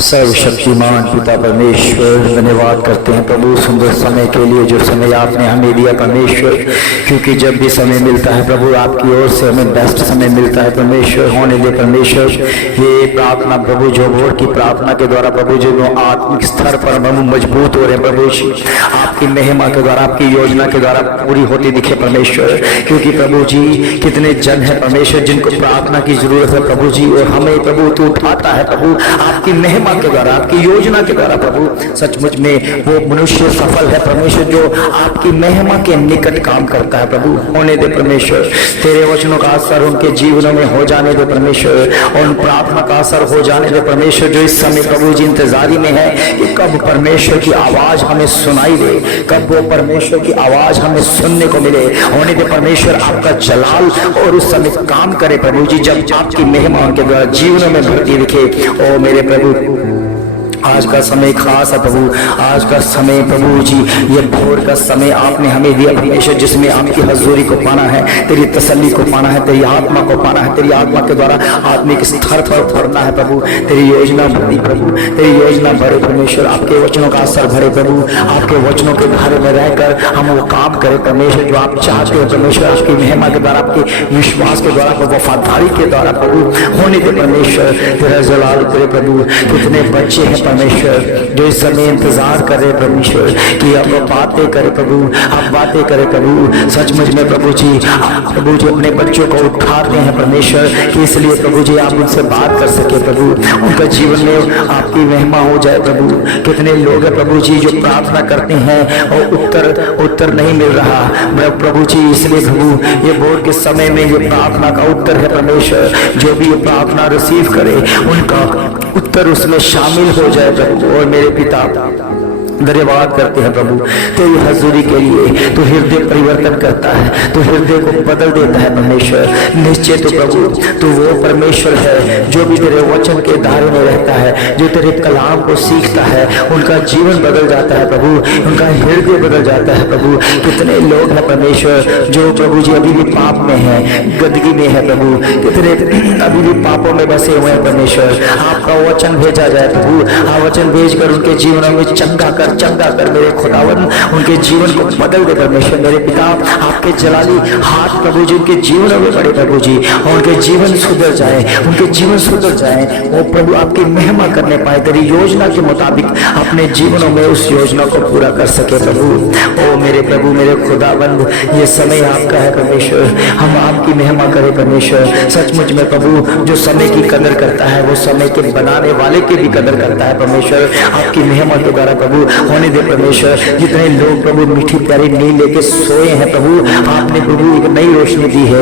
सर्वशक्तिमान पिता परमेश्वर, धन्यवाद करते हैं प्रभु सुंदर समय के लिए जो समय आपने हमें दिया परमेश्वर, क्योंकि जब भी समय मिलता है प्रभु आपकी ओर से हमें बेस्ट समय मिलता है परमेश्वर। होने दे परमेश्वर ये प्रार्थना प्रभु जो भोर की प्रार्थना के द्वारा प्रभु जो आत्मिक स्तर पर प्रभु मजबूत हो रहे हैं प्रभु, आपकी महिमा के द्वारा आपकी योजना के द्वारा पूरी होती दिखे परमेश्वर। क्योंकि प्रभु जी कितने जन है परमेश्वर जिनको प्रार्थना की जरूरत है प्रभु जी, और हमें प्रभु तू उठाता है प्रभु आपकी महिमा के द्वारा आपकी योजना के द्वारा प्रभु। सचमुच में वो मनुष्य सफल है परमेश्वर जो आपकी महिमा के निकट काम करता है प्रभु। होने दे परमेश्वर तेरे वचनों का असर उनके जीवनों में हो जाने दे परमेश्वर, और उन प्रार्थना का असर हो जाने दे परमेश्वर जो इस समय प्रभु जी इंतजारी में है कि कब परमेश्वर की आवाज हमें सुनाई दे, कब वो परमेश्वर की आवाज हमें सुनने को मिले। होने दे परमेश्वर आपका जलाल और उस समय काम करे प्रभु जी जब आपकी महिमा उनके द्वारा जीवनों में भरती दिखे। ओ मेरे प्रभु आज का समय खास है प्रभु, आज का समय प्रभु जी ये भोर का समय आपने हमें दिया परमेश्वर जिसमें आपकी हजूरी को पाना है, तेरी तसल्ली को पाना है, तेरी आत्मा को पाना है, तेरी आत्मा के द्वारा आत्मिक स्तर पर बढ़ना है प्रभु। तेरी योजना भरी प्रभु, तेरी योजना भरे परमेश्वर, आपके वचनों का असर भरे प्रभु, आपके वचनों के घर में रहकर हम वो काम करें परमेश्वर जो आप चाहते हो परमेश्वर, आपकी महिमा के द्वारा आपके विश्वास के द्वारा वफादारी के द्वारा प्रभु। होने दे परमेश्वर तेरा जलाल तेरे प्रभु। कितने बच्चे हैं परमेश्वर जो इस समय इंतजार कर रहे परमेश्वर कि अब बातें करे प्रभु, आप बातें करे प्रभु। सचमुच में प्रभु जी प्रभु जी अपने बच्चों को उठाते हैं परमेश्वर कि इसलिए प्रभु जी आप उनसे बात कर सके प्रभु, उनका जीवन में आपकी महिमा हो जाए प्रभु। कितने लोग हैं प्रभु जी जो प्रार्थना करते हैं और उत्तर नहीं मिल रहा प्रभु जी, इसलिए प्रभु ये भोर के समय में ये प्रार्थना का उत्तर है परमेश्वर। जो भी ये प्रार्थना रिसीव करे उनका उत्तर उसमें शामिल हो जाए प्रभु। और मेरे पिता धन्यवाद करते हैं प्रभु तेरी हजूरी के लिए। तो हृदय परिवर्तन करता है, तो हृदय को बदल देता है परमेश्वर। निश्चय तो प्रभु तो वो परमेश्वर है जो भी तेरे वचन के दायरे में रहता है, जो तेरे कलाम को सीखता है, उनका जीवन बदल जाता है प्रभु, उनका हृदय बदल जाता है प्रभु। कितने लोग हैं परमेश्वर जो प्रभु जी अभी भी पाप में है, गंदगी में है प्रभु, कितने अभी भी पापों में बसे हुए हैं परमेश्वर। आपका वचन भेजा जाए प्रभु, आप वचन भेजकर उनके जीवनों में चंगा कर मेरे खुदावन उनके जीवन को बदल दे परमेश्वर। मेरे पिता आपके जलाली हाथ प्रभु जी उनके जीवनों में पड़े प्रभु जी, और उनके जीवन सुधर जाए, उनके जीवन सुधर जाए। वो प्रभु आपकी महिमा करने पाए, तेरी योजना के मुताबिक अपने जीवनों में उस योजना को पूरा कर सके प्रभु। ओ मेरे प्रभु मेरे खुदाबंद ये समय आपका है परमेश्वर, हम आपकी महिमा करें परमेश्वर। सचमुच में प्रभु जो समय की कदर करता है वो समय के बनाने वाले की भी कदर करता है परमेश्वर। आपकी महिमा के द्वारा प्रभु होने दे परमेश्वर। जितने लोग प्रभु मीठी प्यारी नींद लेके सोए हैं प्रभु, आपने प्रभु एक नई रोशनी दी है,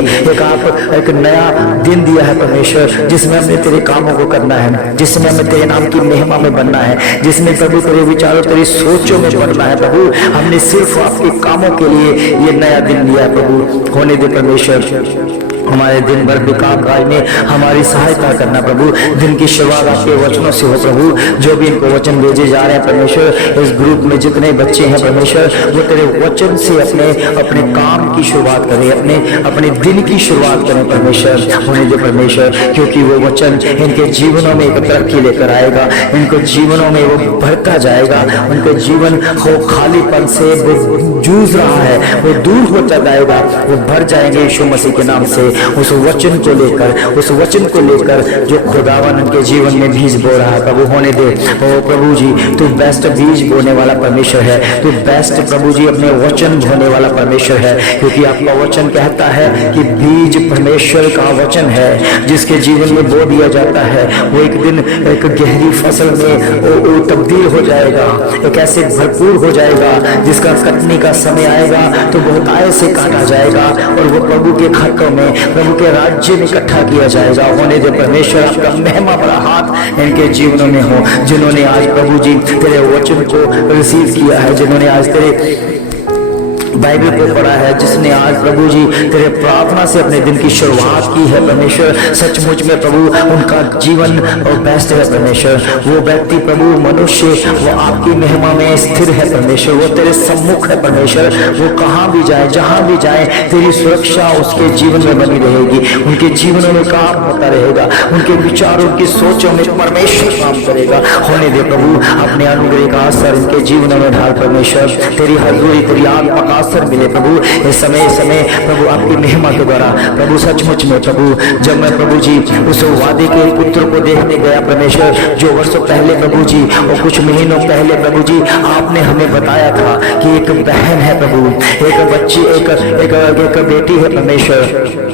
एक नया दिन दिया है परमेश्वर जिसमें हमें तेरे कामों को करना है, जिसमें हमें तेरे नाम की महिमा में बनना है, जिसमें प्रभु तेरे विचारों तेरी सोचों में बनना है प्रभु। हमने सिर्फ आपके कामों के लिए ये नया दिन दिया है प्रभु। होने दे परमेश्वर हमारे दिन भर के कामकाज में हमारी सहायता करना प्रभु। दिन की शुरुआत आपके वचनों से हो प्रभु। जो भी इनको वचन भेजे जा रहे हैं परमेश्वर, इस ग्रुप में जितने बच्चे हैं परमेश्वर वो तेरे वचन से अपने काम की शुरुआत करें, अपने दिन की शुरुआत करें परमेश्वर। होने दे परमेश्वर क्योंकि वो वचन इनके जीवनों में एक तरक्की लेकर आएगा, इनको जीवनों में वो बढ़ता जाएगा, उनके जीवन हो खालीपन से वो जूझ रहा है वो दूर होता जाएगा, वो भर जाएंगे यीशु मसीह के नाम से। उस वचन को लेकर जो खुदावन उनके जीवन में बीज बो रहा है प्रभु। होने दे ओ प्रभु जी तू बेस्ट बीज बोने वाला परमेश्वर है, तू बेस्ट प्रभु जी अपने वचन बोने वाला परमेश्वर है। क्योंकि आपका वचन कहता है कि बीज परमेश्वर का वचन है जिसके जीवन में बो दिया जाता है वो एक दिन एक गहरी फसल में वो तब्दील हो जाएगा, एक ऐसे भरपूर हो जाएगा जिसका कटने का समय आएगा तो बहुत आय से काटा जाएगा और वो प्रभु के खातों में प्रभु के राज्य में इकट्ठा किया जाएगा। होने दे परमेश्वर आपका महिमा बड़ा हाथ इनके जीवनों में हो, जिन्होंने आज प्रभु जी तेरे वचन को रिसीव किया है, जिन्होंने आज तेरे बाइबल को पढ़ा है, जिसने आज प्रभु जी तेरे प्रार्थना से अपने दिन की शुरुआत की है परमेश्वर, सचमुच में प्रभु उनका जीवन और बेस्ट है परमेश्वर। वो व्यक्ति प्रभु मनुष्य वो आपकी महिमा में स्थिर है परमेश्वर, वो तेरे सम्मुख है परमेश्वर। वो कहाँ भी जाए, जहाँ भी जाए, तेरी सुरक्षा उसके जीवन में बनी रहेगी, उनके जीवनों में काम होता रहेगा, उनके विचारों की सोचों में परमेश्वर काम करेगा। होने दे प्रभु अपने अनुग्रह का असर इनके जीवनों में ढाल परमेश्वर, तेरी हजूरी तेरी आत्मा का असर मिले प्रभु इस समय प्रभु आपकी महिमा के द्वारा प्रभु। सचमुच में प्रभु जब मैं प्रभु जी उस वादे के पुत्र को देखने गया परमेश्वर, जो वर्षों पहले प्रभु जी और कुछ महीनों पहले प्रभु जी आपने हमें बताया था कि एक बहन है प्रभु, एक बच्ची, एक बेटी है परमेश्वर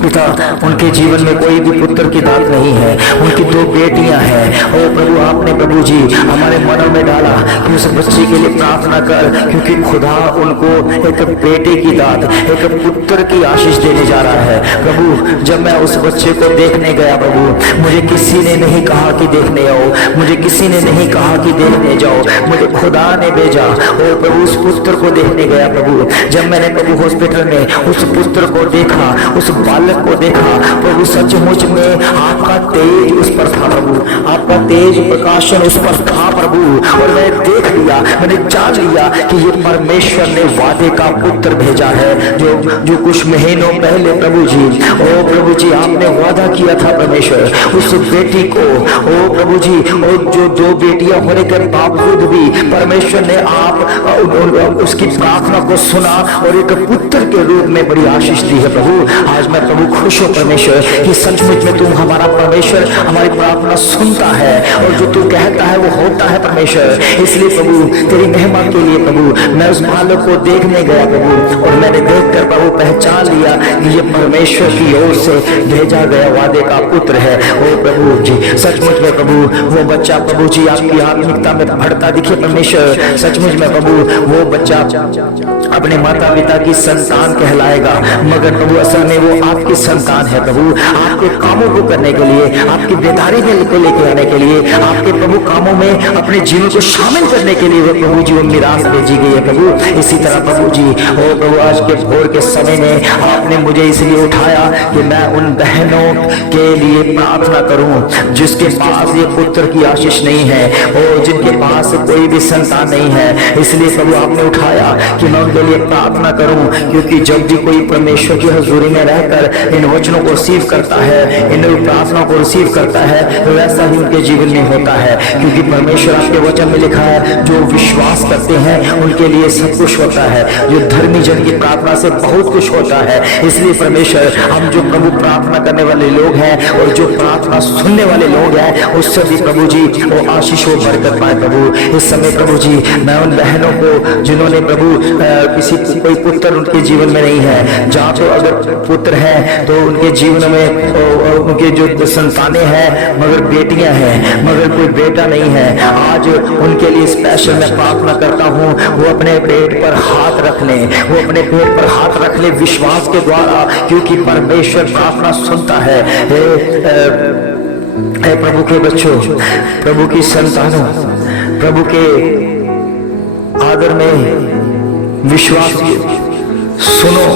पिता, उनके जीवन में कोई भी पुत्र की दात नहीं है, उनकी 2 बेटियां हैं। ओ प्रभु आपने प्रभु जी हमारे मनों में डाला कि उस बच्ची के लिए प्रार्थना कर, क्योंकि खुदा उनको एक बेटे की दात, एक पुत्र की आशीष देने जा रहा है प्रभु। जब मैं उस बच्चे को देखने गया प्रभु, मुझे किसी ने नहीं कहा कि देखने आओ, मुझे किसी ने नहीं कहा कि देखने जाओ, मुझे खुदा ने भेजा। ओ प्रभु उस पुत्र को देखने गया प्रभु। जब मैंने प्रभु हॉस्पिटल में उस पुत्र को देखा, उस को देखा प्रभु, सचमुच में आपका तेज उस पर था प्रभु, आपका तेज प्रकाशन उस पर था प्रभु। और मैं देख लिया, मैंने जान लिया कि ये परमेश्वर ने वादे का पुत्र भेजा है, जो कुछ महीनों पहले प्रभु जी, ओ प्रभु जी आपने वादा किया था परमेश्वर उस बेटी को। ओ प्रभु जी, और जो 2 बेटियां होने के बावजूद भी परमेश्वर ने आप उसकी प्रार्थना को सुना और एक पुत्र के रूप में बड़ी आशीष दी है प्रभु। आज मैं प्रभु खुश हो परमेश्वर कि सचमुच में तुम हमारा परमेश्वर हमारी प्रार्थना सुनता है, और जो तू कहता है वो होता है परमेश्वर। इसलिए प्रभु तेरी महिमा के लिए प्रभु मैं उस बालक को देखने गया प्रभु, और मैंने देखकर प्रभु पहचान लिया कि ये परमेश्वर की ओर से भेजा गया वादे का पुत्र है। ओ प्रभु जी सचमुच में प्रभु वो बच्चा प्रभु जी आपकी आत्मिकता में बढ़ता दिखे परमेश्वर। सचमुच में प्रभु वो बच्चा अपने माता पिता की संतान कहलाएगा, मगर प्रभु असल में वो आपकी संतान है प्रभु। आपके कामों को करने के लिए, आपकी बेदारी को लेकर आने के लिए, आपके प्रभु कामों में अपने जीवन को शामिल करने के लिए वो प्रभु जी वो मिरास भेजी गई है प्रभु। इसी तरह प्रभु जी ओ प्रभु आज के भोर के समय में आपने मुझे इसलिए उठाया कि मैं उन बहनों के लिए प्रार्थना करूं जिसके पास ये पुत्र की आशीष नहीं है, और जिनके पास कोई भी संतान नहीं है। इसलिए प्रभु आपने उठाया कि मैं उनके लिए प्रार्थना करूं, क्योंकि जब भी कोई परमेश्वर की हजूरी में रहकर इन वचनों को रिसीव करता है, इन प्रार्थना को रिसीव करता है, तो वैसा ही उनके जीवन में होता है। क्योंकि परमेश्वर आपके वचन में लिखा है जो विश्वास करते हैं उनके लिए सब कुछ होता है, जो धर्मी जन की प्रार्थना से बहुत कुछ होता है। इसलिए परमेश्वर हम जो प्रभु प्रार्थना करने वाले लोग हैं और जो प्रार्थना सुनने वाले लोग हैं, उससे भी प्रभु जी वो आशीष वो बरकत पाए प्रभु। इस समय प्रभु जी मैं उन बहनों को जिन्होंने प्रभु किसी कोई पुत्र उनके जीवन में नहीं है, जहाँ तो अगर पुत्र है तो उनके जीवन में उनके जो संतानें हैं मगर बेटियां हैं, मगर कोई बेटा नहीं है, आज उनके लिए स्पेशल मैं प्रार्थना करता हूँ वो अपने पेट पर हाथ रख लें, वो अपने पेट पर हाथ रख ले विश्वास के द्वारा, क्योंकि परमेश्वर प्रार्थना सुनता है। प्रभु के बच्चों, प्रभु की संतानों, प्रभु के आदर में विश्वास सुनो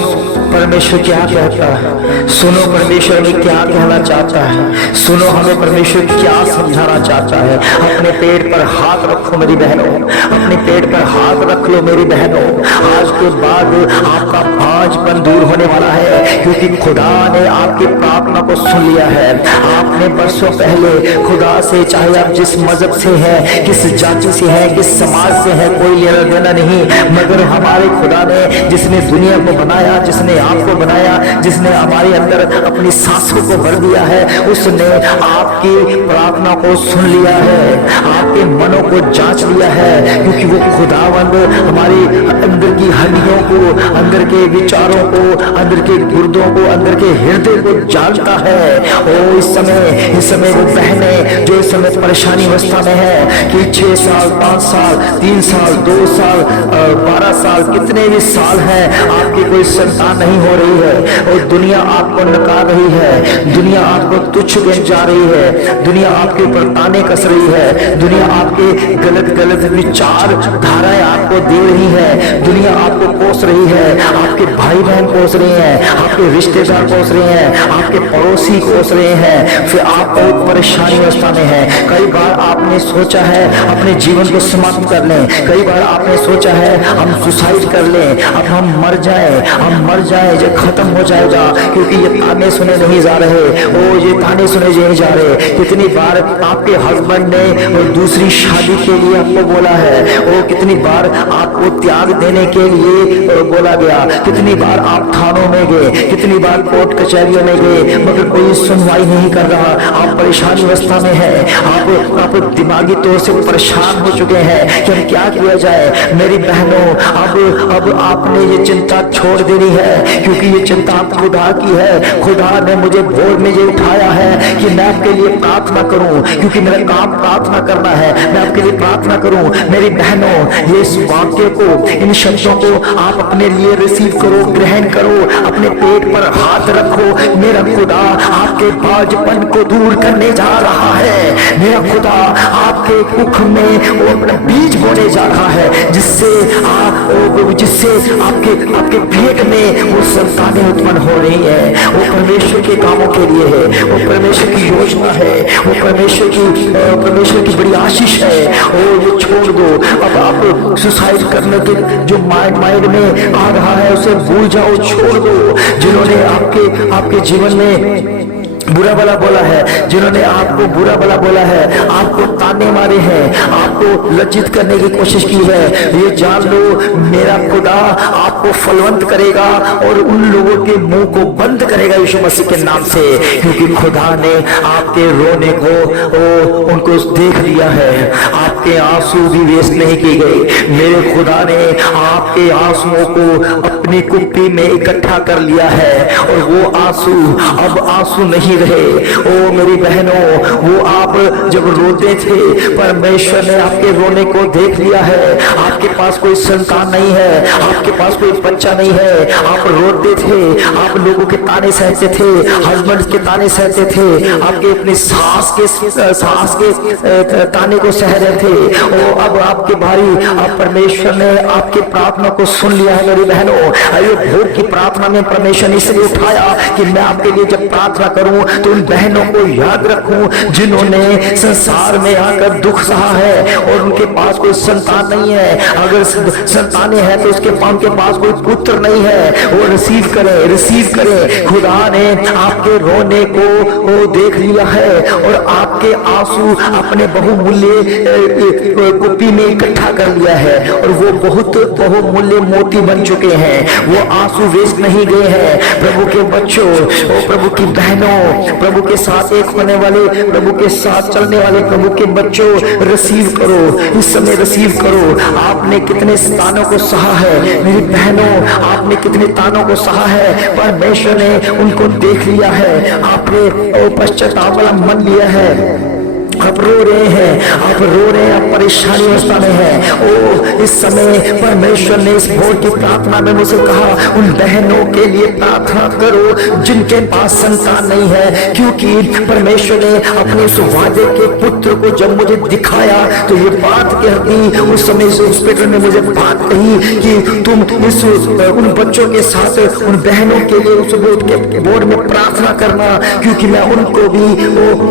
परमेश्वर क्या कहता है, सुनो परमेश्वर में क्या कहना चाहता है, सुनो हमें परमेश्वर क्या समझाना चाहता है। अपने पेट पर हाथ रखो मेरी बहनों, अपने पेट पर हाथ रख लो मेरी बहनों। आज के बाद आपका भांजपन दूर होने वाला है, क्योंकि खुदा ने आपकी प्रार्थना को सुन लिया है। आपने बरसों पहले खुदा से, चाहे आप जिस मजहब से हैं, किस जाति से हैं, किस समाज से हैं, कोई लेना देना नहीं, मगर हमारे खुदा ने जिसने दुनिया को बनाया, जिसने आपको बनाया, जिसने हमारे अंदर अपनी सांसों को भर दिया है, उसने आपकी प्रार्थना को सुन लिया है, आपके मनों को जांच लिया है, क्योंकि वो खुदावंद हमारी अंदर की हड्डियों को, अंदर के विचारों को, अंदर के गुर्दों को, अंदर के हृदय को जानता है। और इस समय वो बहनें जो इस समय परेशानी अवस्था में है कि 6 साल 5 साल 3 साल 2 साल 12 साल कितने भी साल हैं, आपकी कोई संतान नहीं हो रही है, और दुनिया आपको नकार रही है, दुनिया आपको तुच्छ बन जा रही है, दुनिया आपके ऊपर ताने कस रही है, दुनिया दुनिया आपके गलत गलत विचार धाराएं आपको दे रही है, दुनिया आपको कोस रही है, आपके भाई बहन कोस रहे हैं, आपके रिश्तेदार कोस रहे हैं, आपके पड़ोसी कोस रहे हैं, फिर आप बहुत परेशानी अवस्था में है। कई बार आपने सोचा है अपने जीवन को समाप्त कर लें, कई बार आपने सोचा है हम सुसाइड कर लें, अब हम मर जाए जब खत्म हो जाएगा, क्योंकि ये ताने सुने नहीं जा रहे, ओ ये ताने सुने नहीं जा रहे। कितनी बार आपके हस्बैंड ने और दूसरी शादी के लिए आपको बोला है, ओ कितनी बार आपको त्याग देने के लिए बोला गया, कितनी बार आप थानों में गए, कितनी बार कोर्ट कचहरियों में गए, मगर कोई सुनवाई नहीं कर रहा। आप परेशानी अवस्था में है, आप दिमागी तौर से परेशान हो चुके हैं कि हम क्या किया जाए। मेरी बहनों, अब आपने ये चिंता छोड़ देनी है, क्योंकि ये चिंता खुदा की है। खुदा ने मुझे भोर में ये उठाया है कि मैं आपके लिए प्रार्थना करूं, क्योंकि मेरा काम प्रार्थना करना है, मैं आपके लिए प्रार्थना करूं। मेरी बहनों, ये इस वाक्य को, इन शब्दों को आप अपने लिए रिसीव करो, ग्रहण करो, अपने पेट पर हाथ रखो। मेरा खुदा आपके बाजपन को दूर करने जा रहा है। मेरा खुदा आपके मुख में वो अपना बीज बोने जा रहा है, जिससे आपके पेट में वो संतानें उत्पन्न हो रही है। वो परमेश्वर के कामों के लिए है, वो परमेश्वर की योजना है, वो परमेश्वर की बड़ी आशीष है। और ये छोड़ दो। अब आप सुसाइड करने के जो माइंड में आ रहा है उसे भूल जाओ, छोड़ दो। जिन्होंने आपके जीवन में बुरा भला बोला है, जिन्होंने आपको बुरा भला बोला है, आपको ताने मारे हैं, आपको लज्जित करने की कोशिश की है, ये जान लो मेरा खुदा आपको फलवंत करेगा और उन लोगों के मुंह को बंद करेगा यीशु मसीह के नाम से, क्योंकि खुदा ने आपके रोने को उनको देख लिया है। आपके आंसू भी वेस्ट नहीं किए गए। मेरे खुदा ने आपके आंसुओं को अपनी कुप्पी में इकट्ठा कर लिया है, और वो आंसू अब आंसू नहीं रहे। ओ मेरी बहनों, वो आप जब रोते थे, परमेश्वर ने आपके रोने को देख लिया है। आपके पास कोई संतान नहीं है, आपके पास कोई बच्चा नहीं है, आप रोते थे, आप लोगों के ताने सहते थे, हस्बैंड के ताने सहते थे, आपके अपनी सास के ताने को सह रहे थे। ओ अब आपके भाई, अब परमेश्वर ने आपकी प्रार्थना को सुन लिया है। मेरी बहनों, अरे भोर की प्रार्थना में परमेश्वर ने इसलिए उठाया कि मैं आपके लिए जब प्रार्थना करूं तो उन बहनों को याद रखूं जिन्होंने संसार में आकर दुख सहा है और उनके पास कोई संतान नहीं है। अगर संतानें हैं तो उनके पास कोई पुत्र नहीं है। वो रिसीव करें। खुदा ने आपके रोने को देख लिया है और आपके आंसू अपने बहुमूल्य कुप्पी में इकट्ठा कर लिया है, और वो बहुत बहुमूल्य मोती बन चुके हैं। वो आंसू वेस्ट नहीं गए हैं। प्रभु के बच्चों, प्रभु की बहनों, प्रभु के साथ एक होने वाले, प्रभु के साथ चलने वाले प्रभु के बच्चों, रिसीव करो, इस समय रिसीव करो। आपने कितने तानों को सहा है मेरी बहनों, आपने कितने तानों को सहा है, परमेश्वर ने उनको देख लिया है। आपने पश्चाताप वाला मन लिया है। आप रो रहे हैं, आप परेशानी अवस्था में हैं। ओ इस समय परमेश्वर ने इस भोर की प्रार्थना में मुझसे कहा, उन बहनों के लिए प्रार्थना करो जिनके पास संतान नहीं है, क्योंकि परमेश्वर ने अपने उस वादे के पुत्र को जब मुझे दिखाया तो ये बात कहती, उस समय उस पुत्र ने मुझे बात कही कि तुम उन बच्चों के साथ उन बहनों के लिए उस बोर्ड में प्रार्थना करना, क्योंकि मैं उनको भी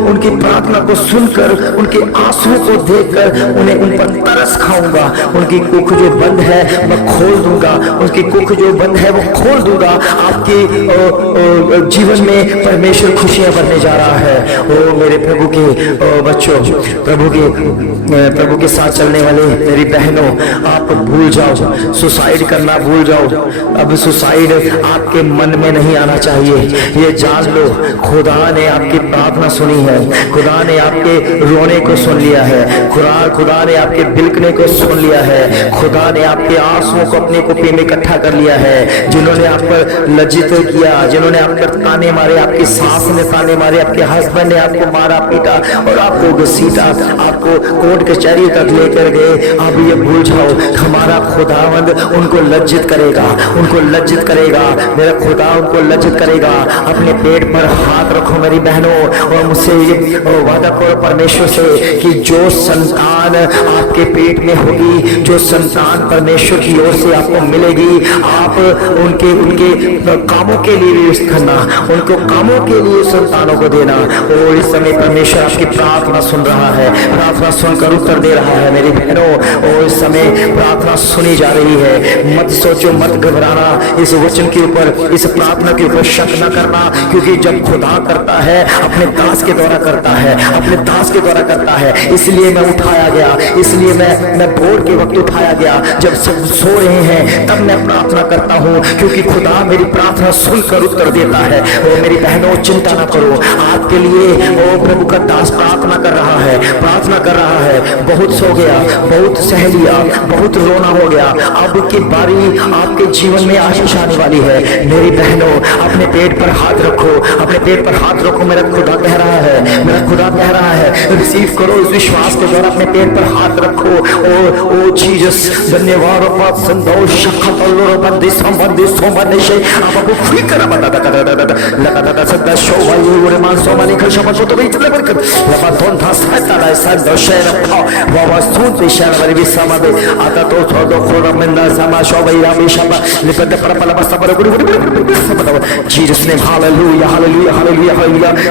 उनकी प्रार्थना को सुनकर, उनके आंसुओं को देखकर उन्हें उन पर तरस खाऊंगा। उनकी कुख जो बंद है मैं खोल दूंगा, उनकी कुख जो बंद है वो खोल दूंगा। आपके जीवन में परमेश्वर खुशियां भरने जा रहा है। ओ मेरे प्रभु के बच्चों, प्रभु के साथ चलने वाले मेरी बहनों, आप भूल जाओ, सुसाइड करना भूल जाओ। अब सुसाइड आपके मन में नहीं आना चाहिए। ये जान लो, खुदा ने आपकी प्रार्थना सुनी है, खुदा ने आपके रोने को सुन लिया है, खुदा ने आपके बिलकने को सुन लिया है, खुदा ने आपके आंसुओं को अपने कुप्पी में इकट्ठा कर लिया है। जिन्होंने आप पर लज्जित किया, जिन्होंने आप पर ताने मारे, आपकी सास ने ताने मारे, आपके हस्बैंड ने आपको मारा पीटा और आपको घसीटा, आप को कोर्ट कचहरी तक लेकर गए। अब ये भूल जाओ, हमारा खुदावंद उनको लज्जित करेगा, उनको लज्जित करेगा, मेरा खुदा उनको लज्जित करेगा। अपने पेट पर हाथ रखो मेरी बहनों, और मुझसे ये वादा करो परमेश्वर से कि जो संतान आपके पेट में होगी, जो संतान परमेश्वर की ओर से आपको मिलेगी, आप उनके उनके कामों के लिए भी करना, उनको कामों के लिए संतानों को देना। और इस समय परमेश्वर आपकी प्रार्थना सुन रहा है, प्रार्थना सुनकर उत्तर दे रहा है मेरी बहनों। और इस समय प्रार्थना सुनी जा रही है। मत सोचो, मत घबराना, इस वचन के ऊपर, इस प्रार्थना के ऊपर शक न करना, क्योंकि जब खुदा करता है अपने दास के द्वारा करता है, अपने दास के द्वारा करता है। इसलिए मैं उठाया गया, इसलिए मैं भोर के वक्त उठाया गया, जब सब सो रहे हैं तब मैं प्रार्थना करता हूँ, क्योंकि खुदा मेरी प्रार्थना सुनकर उत्तर देता है। और मेरी बहनों चिंता न करो, आपके लिए वो प्रभु का दास प्रार्थना कर रहा है, प्रार्थना कर रहा है। बहुत सो गया, बहुत सह लिया, बहुत रोना हो गया, अब की बारी आपके जीवन में आशीष आने वाली है। मेरी बहनों अपने पेट पर हाथ रखो, अपने पेट पर हाथ रखो, मेरा खुदा कह रहा है, मेरा खुदा कह रहा है, रिसीव करो इस विश्वास के द्वारा, अपने पेट पर हाथ रखो। ओ जीसस, धन्यवाद संतोष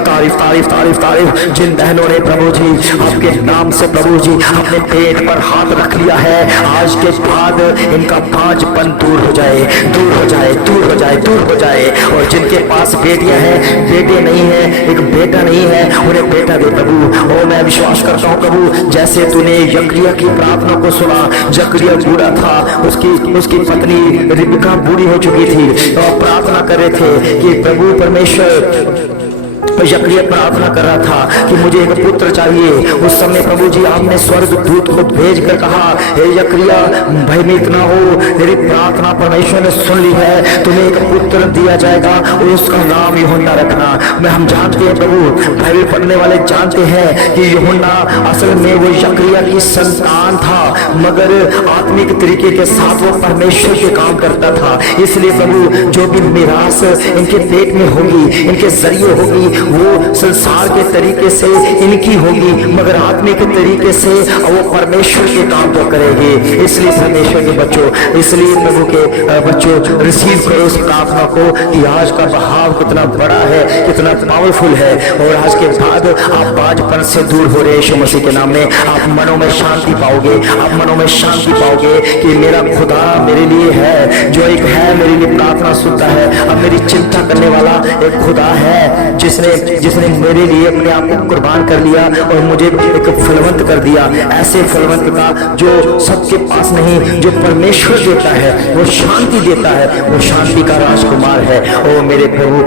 तारीफ तारीफ तारीफ तारीफ। जिन बहनों ने प्रभु जी आपके नाम से प्रभु जी अपने पेट पर हाथ रख लिया है, आज के बाद इनका बांझपन दूर हो जाए, दूर हो जाए, दूर हो जाए, दूर हो जाए। और जिनके पास बेटियां हैं, बेटे नहीं है, एक बेटा नहीं है, उन्हें बेटा दे प्रभु। और मैं विश्वास करता हूँ प्रभु, जैसे तूने यकरिया की प्रार्थना को सुना, यकरिया बूढ़ा था, उसकी पत्नी रिबका बूढ़ी हो चुकी थी, और प्रार्थना कर रहे थे कि प्रभु परमेश्वर, यकरिया प्रार्थना कर रहा था कि मुझे एक पुत्र चाहिए। उस समय प्रभु जी आपने स्वर्ग दूत को भेज कर कहा, हे यकरिया भयभीत ना हो, तेरी प्रार्थना परमेश्वर ने सुन ली है, तुम्हें एक पुत्र दिया जाएगा और उसका नाम यूहन्ना रखना। मैं हम जानते हैं प्रभु, बाइबल पढ़ने वाले जानते हैं कि यूहन्ना असल में वो यकरिया की संतान था, मगर आत्मिक तरीके के साथ वो परमेश्वर के काम करता था। इसलिए प्रभु जो भी मिरास इनके पेट में होगी, इनके जरिए होगी, वो संसार के तरीके से इनकी होगी, मगर आत्मिक के तरीके से वो परमेश्वर के काम को करेगी। इसलिए परमेश्वर के बच्चों, इसलिए प्रभु के बच्चों, रिसीव करो इस प्रार्थना को कि आज का बहाव कितना बड़ा है, कितना पावरफुल है। और आज के बाद आप बाजपन से दूर हो रहे, यीशु मसीह के नाम में आप मनों में शांति पाओगे, आप मनों में शांति पाओगे कि मेरा खुदा मेरे लिए है, जो एक है मेरे लिए प्रार्थना सुनता है। अब मेरी चिंता करने वाला एक खुदा है, जिसने मेरे लिए अपने आप को कुर्बान कर लिया और मुझे एक फलवंत कर दिया। ऐसे फलवंत का जो सबके पास नहीं, जो परमेश्वर देता है, वो शांति देता है, वो शांति का राजकुमार है। ओ मेरे प्रभु,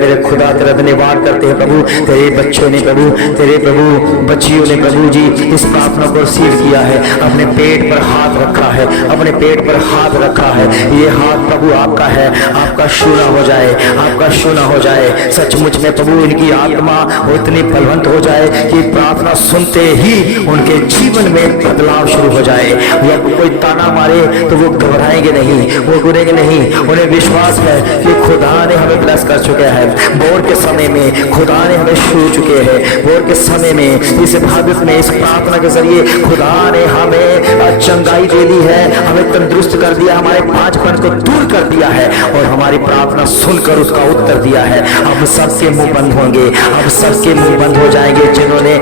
मेरे खुदा तेरा धन्यवाद करते हैं प्रभु, तेरे बच्चों ने प्रभु, तेरे प्रभु बच्चियों ने प्रभु जी इस प्रार्थना को रिसीव किया है, अपने पेट पर हाथ रखा है, अपने पेट पर हाथ रखा है। ये हाथ प्रभु आपका है, आपका शूना हो जाए, आपका शूना हो जाए। सचमुच में प्रभु इनकी आत्मा इतनी बलवंत हो जाए कि प्रार्थना सुनते ही उनके जीवन में बदलाव शुरू हो जाए। या कोई ताना मारे तो वो घबराएंगे नहीं, वो गिरेंगे नहीं। उन्हें विश्वास है कि खुदा ने हमें ब्लेस कर चुका है। बोर के समय में खुदा ने हमें छू चुके हैं। बोर के समय में इस इबादत में, इस प्रार्थना के जरिए खुदा ने हमें चंगाई दे दी है, हमें तंदुरुस्त कर दिया, हमारे पांचपन को दूर कर दिया है और हमारी प्रार्थना सुनकर उसका उत्तर दिया है। अब सबके मुंह बंद होंगे, अब सबके मुंह बंद हो जाएंगे। जिन्होंने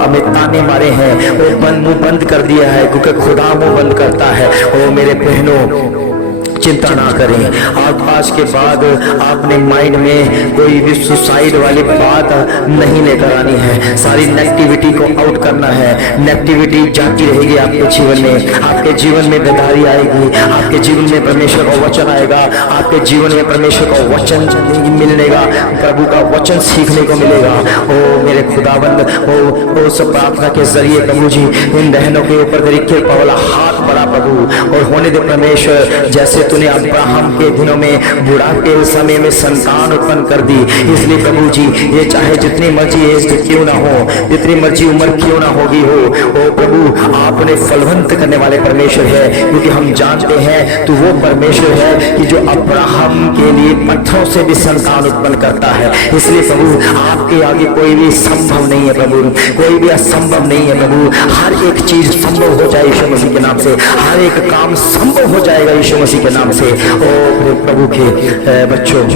हमें ताने मारे हैं वो मुंह बंद कर दिया है, क्योंकि खुदा मुंह बंद करता है। ओ मेरे बहनों चिंता ना करें। आज के बाद आपने माइंड में कोई भी सुसाइड वाली बात नहीं लेकर आनी है। सारी नेगेटिविटी को आउट करना है। नेगेटिविटी जाती रहेगी आपके जीवन में, आपके जीवन में बेदारी आएगी, आपके जीवन में परमेश्वर का वचन आएगा, आपके जीवन में परमेश्वर का वचन मिलेगा, प्रभु का वचन सीखने को मिलेगा। ओ मेरे खुदाबंद, ओ सब प्रार्थना के जरिए प्रभु जी इन बहनों के ऊपर तेरी कृपा वाला हाथ पड़ा प्रभु, और होने दे परमेश्वर जैसे तूने तूने अब्राहम के दिनों में बुढ़ापे के समय में संतान उत्पन्न कर दी। इसलिए प्रभु जी ये चाहे जितनी मर्जी एज क्यों ना हो, जितनी मर्जी उम्र क्यों ना होगी हो, ओ प्रभु आपने फलवंत करने वाले परमेश्वर है, क्योंकि हम जानते हैं तू वो परमेश्वर है कि जो अब्राहम के लिए पत्थरों से भी संतान उत्पन्न करता है। इसलिए प्रभु आपके आगे कोई भी संभव नहीं है प्रभु, कोई भी असंभव नहीं है प्रभु। हर एक चीज संभव हो जाए यीशु मसीह के नाम से, हर एक काम संभव हो जाएगा यीशु मसीह के नाम से। ओ प्रभु के बच्चों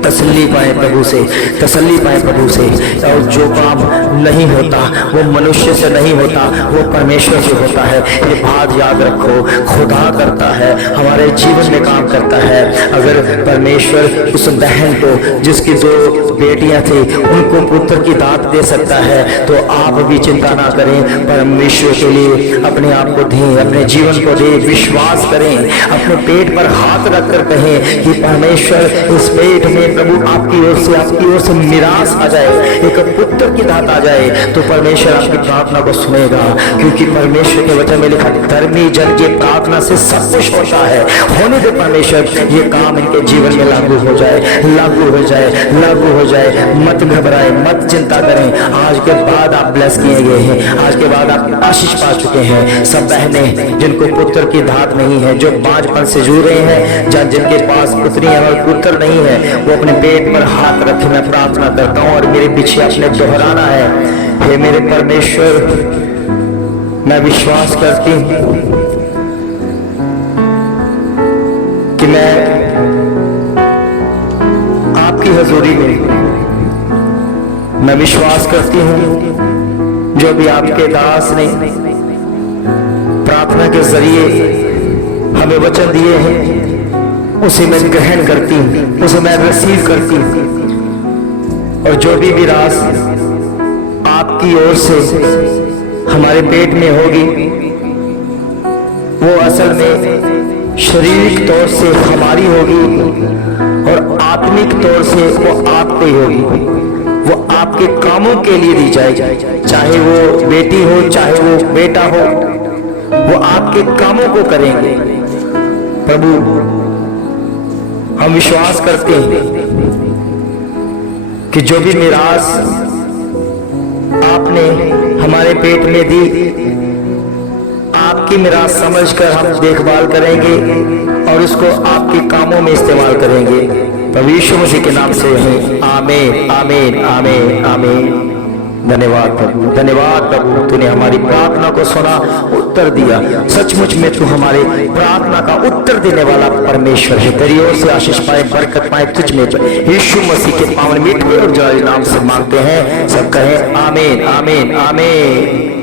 तसल्ली पाए प्रभु से, तसल्ली पाए प्रभु से। और जो काम नहीं होता वो मनुष्य से नहीं होता, वो परमेश्वर से होता है। ये बात याद रखो, खुदा करता है, हमारे जीवन में काम करता है। अगर परमेश्वर उस बहन को जिसकी 2 बेटियां थी उनको पुत्र की दात दे सकता है, तो आप भी चिंता ना करें, परमेश्वर के लिए अपने आप को दें, अपने जीवन को दें, विश्वास करें, अपने पेट पर हाथ रखकर कहें कि परमेश्वर इस पेट में प्रभु आपकी ओर से मिरास आ जाए, एक पुत्र की दात आ जाए, तो परमेश्वर आपकी प्रार्थना को सुनेगा। क्योंकि परमेश्वर के वचन में लिखा धर्मी जन की प्रार्थना से सब कुछ होता है। होने दे परमेश्वर ये काम इनके जीवन में लागू हो जाए, लागू हो जाए, लागू हो जाए। मत घबराए, मत चिंता करें। आज के बाद आप ब्लेस किए गए हैं, आज के बाद आप आशीष पा चुके हैं। सब बहनें जिनको पुत्र की धात नहीं है, जो बांझपन से जूझ रहे हैं, जिनके पास पुत्रियां और पुत्र नहीं है, वो अपने पेट पर हाथ रखे मैं प्रार्थना करता हूं और मेरे पीछे अपने दोहराना है। हे मेरे परमेश्वर, मैं विश्वास करती हूं कि मैं आपकी हजूरी में, मैं विश्वास करती हूं जो भी आपके दास ने प्रार्थना के जरिए हमें वचन दिए हैं उसे मैं ग्रहण करती हूँ, उसे मैं रिसीव करती हूँ। और जो भी विरास आपकी ओर से हमारे पेट में होगी वो असल में शारीरिक तौर से हमारी होगी और आत्मिक तौर से वो आपको ही होगी। वो आपके कामों के लिए दी जाएगी, चाहे वो बेटी हो चाहे वो बेटा हो, वो आपके कामों को करेंगे। प्रभु हम विश्वास करते हैं कि जो भी मिरास आपने हमारे पेट में दी, आपकी मिरास समझकर हम देखभाल करेंगे और उसको आपके कामों में इस्तेमाल करेंगे। प्रभु यीशु मसीह के नाम से है, आमीन, आमीन, आमीन, आमीन। धन्यवाद प्रभु, धन्यवाद प्रभु, तूने हमारी प्रार्थना को सुना, उत्तर दिया। सचमुच में तू हमारे प्रार्थना का उत्तर देने वाला परमेश्वर है। तेरी ओर से आशीष पाए, बरकत पाए तुझ में। यीशु मसीह के पावन मीठे और जलाली नाम से मांगते हैं, सब कहें आमीन, आमीन, आमीन।